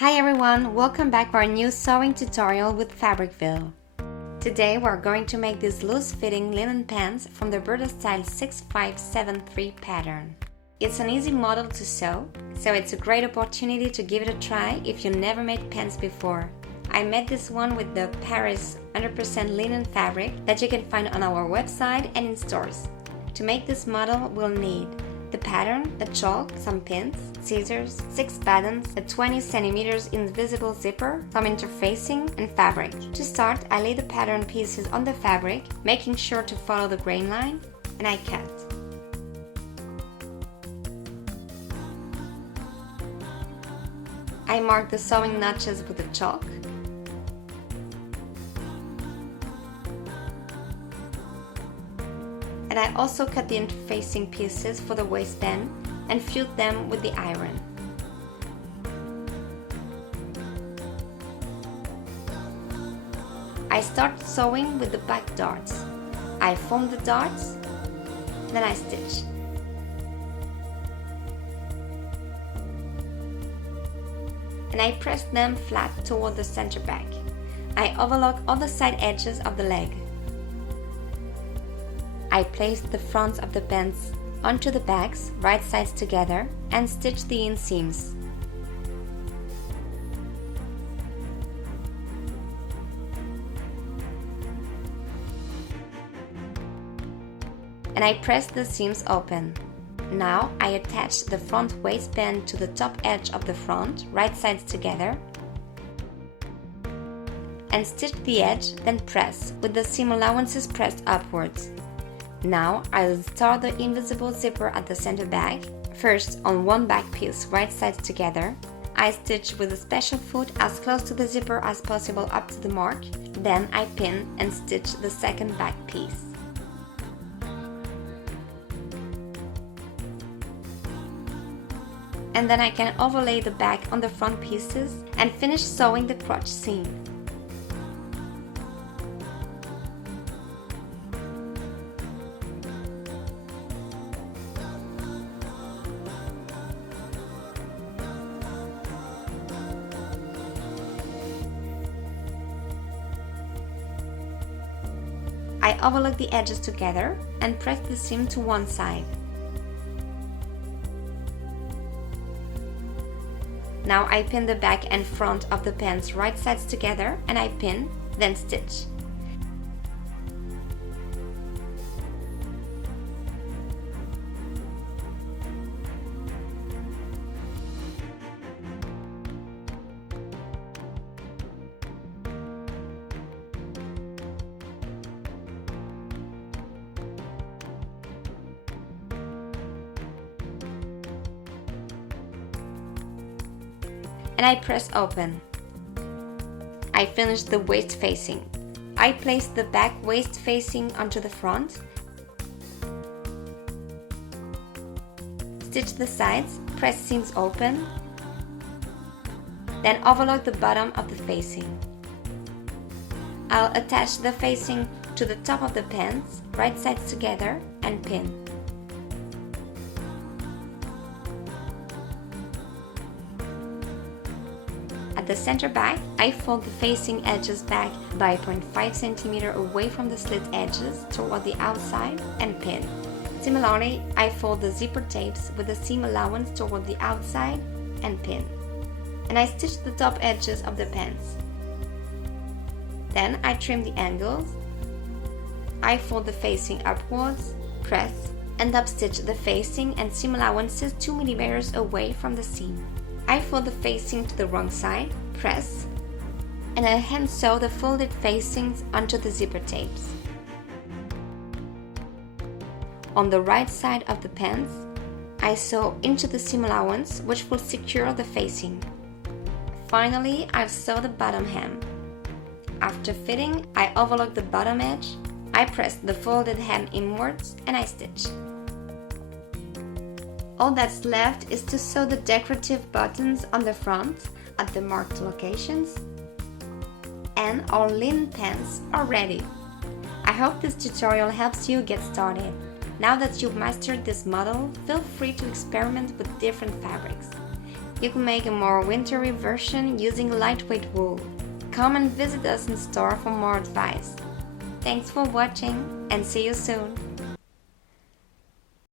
Hi everyone, welcome back for a new sewing tutorial with Fabricville. Today we're going to make these loose-fitting linen pants from the Berta Style 6573 pattern. It's an easy model to sew, so it's a great opportunity to give it a try if you never made pants before. I made this one with the Paris 100% linen fabric that you can find on our website and in stores. To make this model, we'll need the pattern, a chalk, some pins, scissors, 6 buttons, a 20 cm invisible zipper, some interfacing, and fabric. To start, I lay the pattern pieces on the fabric, making sure to follow the grain line, and I cut. I mark the sewing notches with the chalk. And I also cut the interfacing pieces for the waistband and fute them with the iron. I start sewing with the back darts. I form the darts, then I stitch. And I press them flat toward the center back. I overlock all the side edges of the leg. I place the fronts of the pants onto the backs, right sides together, and stitch the inseams. And I press the seams open. Now I attach the front waistband to the top edge of the front, right sides together, and stitch the edge, then press, with the seam allowances pressed upwards. Now I'll start the invisible zipper at the center back. First, on one back piece, right sides together, I stitch with a special foot as close to the zipper as possible up to the mark. Then I pin and stitch the second back piece. And then I can overlay the back on the front pieces and finish sewing the crotch seam. I overlock the edges together and press the seam to one side. Now I pin the back and front of the pants right sides together and I pin, then stitch. And I press open. I finish the waist facing. I place the back waist facing onto the front, stitch the sides, press seams open, then overlock the bottom of the facing. I'll attach the facing to the top of the pants, right sides together, and pin. At the center back, I fold the facing edges back by 0.5 cm away from the slit edges toward the outside and pin. Similarly, I fold the zipper tapes with the seam allowance toward the outside and pin. And I stitch the top edges of the pants. Then I trim the angles. I fold the facing upwards, press, and upstitch the facing and seam allowances 2 mm away from the seam. I fold the facing to the wrong side, press, and I hand sew the folded facings onto the zipper tapes. On the right side of the pants, I sew into the seam allowance, which will secure the facing. Finally, I'll sew the bottom hem. After fitting, I overlock the bottom edge, I press the folded hem inwards, and I stitch. All that's left is to sew the decorative buttons on the front at the marked locations, and our linen pants are ready. I hope this tutorial helps you get started. Now that you've mastered this model, feel free to experiment with different fabrics. You can make a more wintry version using lightweight wool. Come and visit us in store for more advice. Thanks for watching and see you soon!